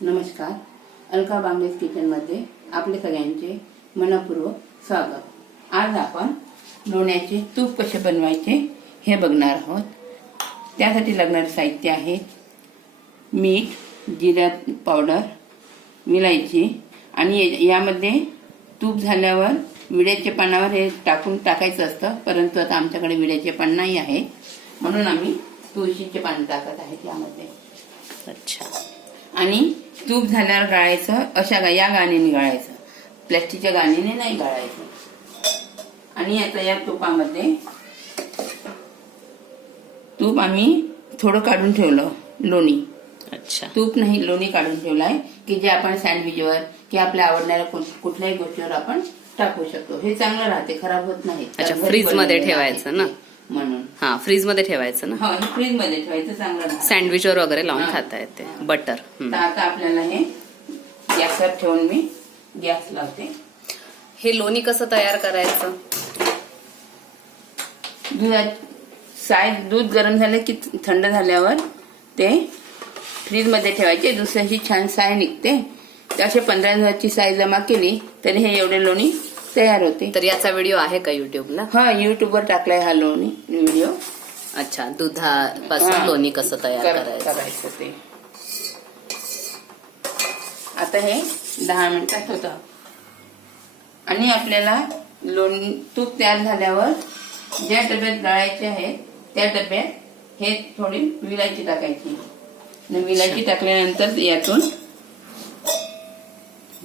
नमस्कार. अलका बांगलेस किचनमध्ये आपले सगळ्यांचे मनपूर्वक स्वागत. आज आपण लोण्याचे तूप कसे बनवायचे हे बघणार आहोत. त्यासाठी लागणारे साहित्य आहे मीठ जिरा पावडर विलायची आणि या- यामध्ये तूप झाल्यावर विड्याच्या पानावर हे टाकून टाकायचं असतं परंतु आता आमच्याकडे विड्याचे पान नाही आहे. म्हणून आम्ही तुळशीचे पान टाकत आहे त्यामध्ये अच्छा. आणि तूप झाल्यावर गाळायचं अशा गा या गाण्याने गाळायचं. प्लॅस्टिकच्या गाण्याने नाही गाळायचं. आणि आता या तुपामध्ये तूप आम्ही थोडं काढून ठेवलं लोणी. अच्छा. तूप नाही लोणी काढून ठेवलं आहे की जे आपण सँडविचवर की आपल्या आवडणाऱ्या कुठ- कुठल्याही गोष्टीवर आपण टाकू शकतो. हे चांगलं राहते खराब होत नाही. फ्रीजमध्ये बनवलेलं ठेवायचं ना? म्हणून. हा फ्रीजमध्ये ठेवायचं ना? हो फ्रीजमध्ये ठेवायचं चांगलं राहतं. सँडविचवर वगैरे लावून. खाता येते बटर तर आता आपल्याला हे गॅसवर ठेवून मी गॅस लावते. हे लोणी कसं तयार करायचं? दुधात साय दूध गरम झालं की थंड झाल्यावर ते फ्रीजमध्ये ठेवायचे. दुसऱ्याची छान साय निघते. असे पंधरा दिवसाची साय जमा केली तर हे एवढे लोणी तयार होते. तर याचा व्हिडिओ आहे का युट्यूबला हा युट्यूबवर टाकलाय हा लोणी व्हिडिओ अच्छा दुधापासून. लोणी कसं तयार कर- करायचं? ते. आता हे दहा मिनिटात होतं आणि आपल्याला लोणी तूप तयार झाल्यावर ज्या डब्यात गाळायचे आहेत त्या डब्यात हे थोडी विलायची टाकायची. विलायची टाकल्यानंतर यातून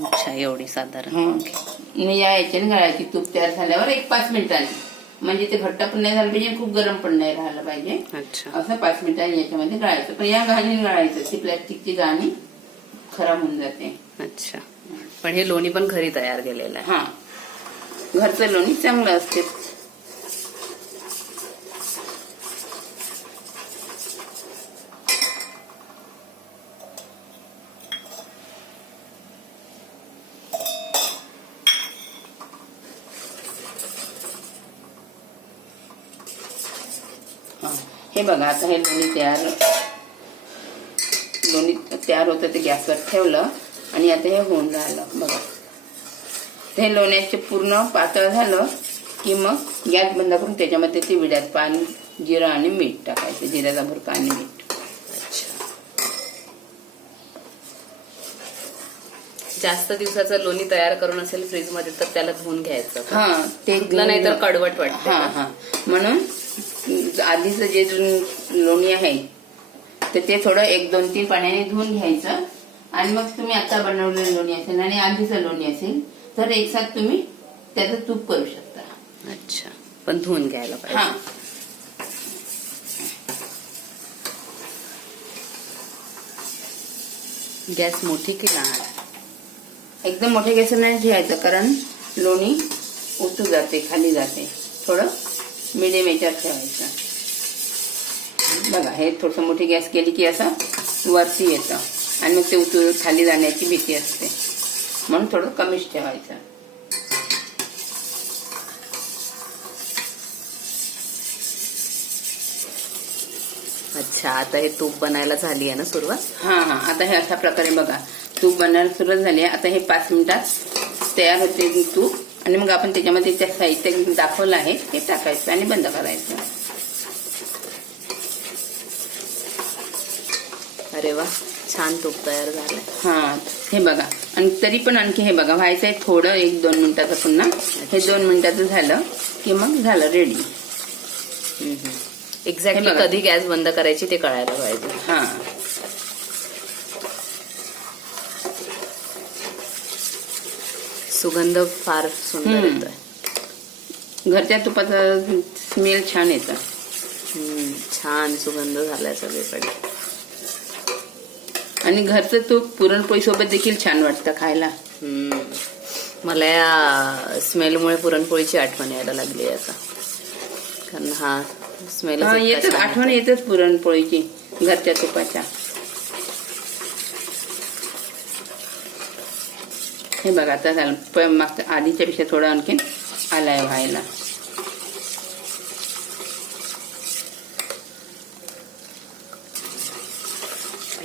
अच्छा एवढी साधारण. या याच्याने गाळायची तूप तयार झाल्यावर एक पाच मिनिटांनी. म्हणजे ते घट्ट पण नाही झालं पाहिजे खूप गरम पण नाही राहिलं पाहिजे. अच्छा. असं पाच मिनिटांनी याच्यामध्ये गाळायचं पण या गाणीने गाळायचं ती प्लॅस्टिकची गाणी खराब होऊन जाते. अच्छा. पण हे लोणी पण घरी तयार केलेलं आहे. हा. घरचं लोणी चांगलं असते. हा. हे बघा आता हे लोणी तयार लोणी तयार होतं ते गॅसवर ठेवलं आणि आता हे होऊन राहिलं. बघा. ते लोण्याचे पूर्ण पातळ झालं की मग गॅस बंद करून त्याच्यामध्ये ते विड्यात पाणी जिरं आणि मीठ टाकायचं. जिऱ्याचा भुरका आणि मीठ. अच्छा. जास्त दिवसाचं लोणी तयार करून असेल फ्रीजमध्ये तर त्याला धुवून घ्यायचं? हा ते नाही तर कडवट वाटते हा हा. म्हणून आधीचं जे जुन- लोणी आहे तर ते थोडं एक दोन तीन पाण्याने धुवून घ्यायचं. आणि मग तुम्ही आता बनवलेलं लोणी असेल आणि आधीचं लोणी असेल तर एक साथ तुम्ही त्याचं तूप करू शकता. अच्छा. पण धुवून घ्यायला हा. पाहिजे गॅस मोठी की लहान? एकदम मोठ्या गॅस नाही ठेवायचं कारण लोणी उतू जाते खाली जाते. थोडं मिडियम याच्यात ठेवायचं. बघा हे थोडस मोठी गॅस केली की असं वरती येतं. आणि मग ते उतू खाली जाण्याची भीती असते. म्हणून थोडं कमीच ठेवायचं. अच्छा आता हे तूप बनायला झाली आहे ना सुरुवात? हा हा. आता हे अशा प्रकारे बघा. तूप बनायला सुरुवात झाली आहे. आता हे पाच मिनिटात तयार होते तूप. आणि मग आपण त्याच्यामध्ये त्या साहित्य दाखवलं आहे ते टाकायचं आणि बंद करायचं. अरे वा छान तूप तयार झालंय. हा हे बघा. आणि तरी पण आणखी हे बघा व्हायचं आहे थोडं एक दोन मिनिटाचं पुन्हा. हे दोन मिनिटाचं झालं की मग झालं रेडी एक्झॅक्टली. कधी गॅस बंद करायची ते कळायला पाहिजे. हा. सुगंध फार सुंदर. येतोय. घरच्या तुपाचा स्मेल छान येतं छान सुगंध झालाय सगळीकडे. आणि घरचं तूप पुरणपोळी सोबत देखील छान वाटतं खायला. हम्म. मला या स्मेलमुळे पुरणपोळीची आठवण यायला लागली आता. कारण हा स्मेल हा येतच आठवण येतच पुरणपोळीची घरच्या तुपाच्या. हे बघा आता झालं. प- मागच्या आधीच्या पेक्षा थोडं आणखीन आलाय व्हायला.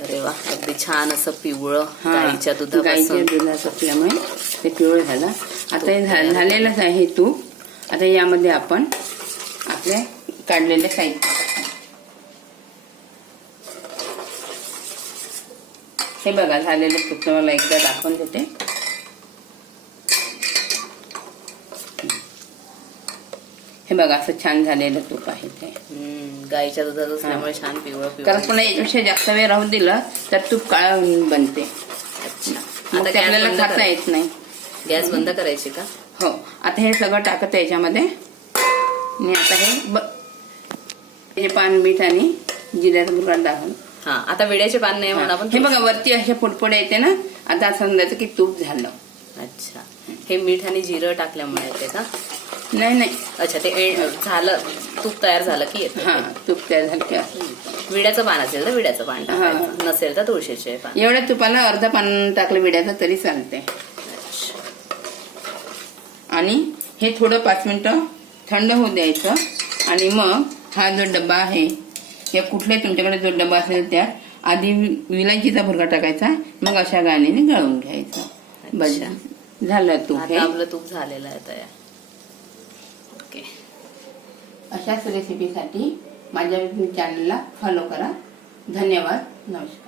अरे वा अगदी छान असं पिवळं गाईच्या गाईच्या दुधापासून. दुधात असल्यामुळे ते पिवळं झालं. आता हे झालेलंच आहे तूप. आता यामध्ये आपण आपले काढलेले साहित्य. हे बघा झालेलं तूप. तुम्हाला एकदा दाखवून देते. हे बघा असं छान झालेलं तूप आहे ते. गाईच्या दुधात असल्यामुळे छान पिवळं कारण पुन्हा याच्यापेक्षा जास्त वेळ राहून दिलं तर तूप काळ बनते. आता आपल्याला खाता येत नाही. गॅस बंद करायची का? हो. आता हे सगळं टाकत आहे याच्यामध्ये. आणि आता हे ब हे पान मीठ आणि जिऱ्याचा बुरका टाकून हा आता विड्याचे पान नाही म्हणून आपण हे बघा वरती असे फुटफुडे येते ना आता असं समजायचं की तूप झालं. अच्छा. हे मीठ आणि जिरं टाकल्यामुळे येते का? नाही नाही. अच्छा ते झालं. तूप तयार झालं की हा तूप तयार झालं की. विड्याचं पान असेल तर विड्याचं पान टाकायचं. नसेल तर तुळशीचे पान. एवढ्या तुपाला अर्ध पान टाकलं विड्याचं तरी चालते आणि हे थोडं पाच मिनिटं थंड होऊ द्यायचं. आणि मग हा जो डब्बा आहे या कुठले तुमच्याकडे जो डब्बा असेल त्यात आधी विलायचीचा भुरका टाकायचा मग अशा गाण्याने गळून घ्यायचं. बस. झालं तूप आपलं तूप झालेलं आहे तयार. अशाच रेसिपीसाठी माझ्या चॅनलला फॉलो करा. धन्यवाद. नमस्कार.